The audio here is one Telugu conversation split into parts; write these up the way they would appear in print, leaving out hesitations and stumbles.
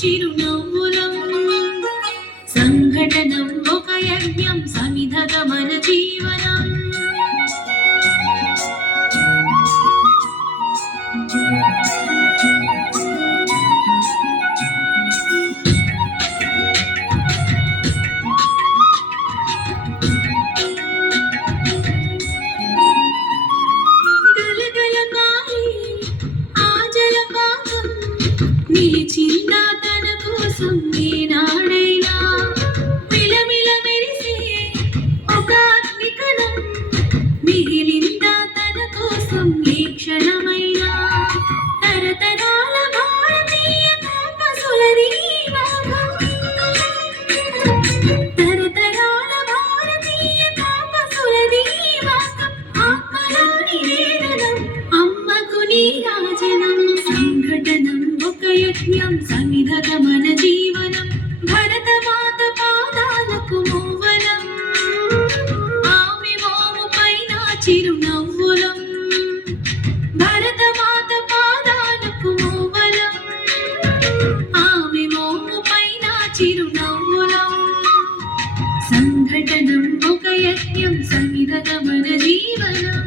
చిరునవ్వులం సంఘటనం ఒక యజ్ఞం సమిధగమన జీవనం నిలిచిందా తన కోసం ఏనాడైనా మిలమిల మెరిసే ఒక అగ్నికణం మిగిలిందా తన కోసం ఏ క్షణమైనా తరతరాల భారతీయ తాపసులది తరతరాల భారతీయ తాపసులది ఆత్మలోని వేదనం అమ్మకు నీరాజనం సంఘటనం ఒక యజ్ఞం సమిధగమన జీవనం భరతమాత పాదాలకు మూవనం ఆమె మోము పైన చిరునవ్వులం భరతమాత పాదాలకు మూవలం ఆమె మోము పైన చిరునవ్వులం సంఘటనం ఒక యజ్ఞం సమిధగమన జీవనం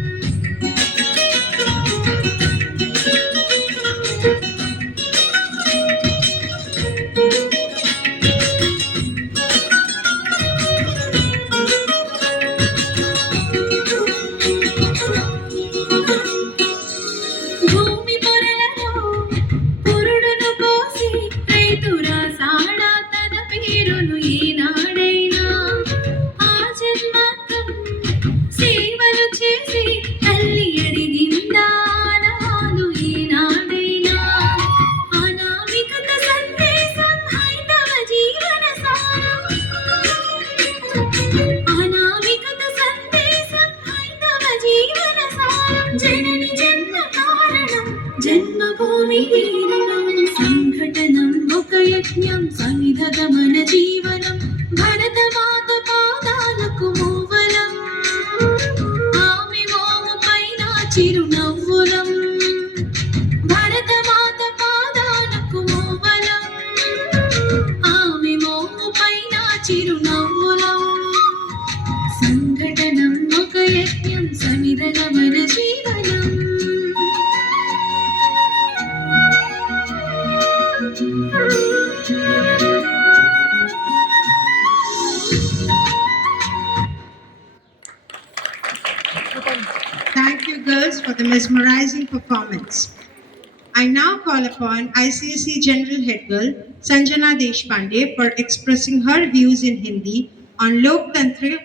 జనని జన్మ కారణం జన్మభూమి తీరణం సంఘటనం ఒక యజ్ఞం సమిధగమన జీవనం భరతమాత పాదాలకు మూవలం ఆమె మోము పైన చిరునవ్వులం భరతమాత పాదాలకు మూవలం ఆమె మోము పైన చిరునవ్వులం సంఘటనం ఒక యజ్ఞం సమిధగమన జీవనం Thank you, girls, for the mesmerizing performance. I now call upon ICSE General Head Girl Sanjana Deshpande for expressing her views in Hindi on Loktantra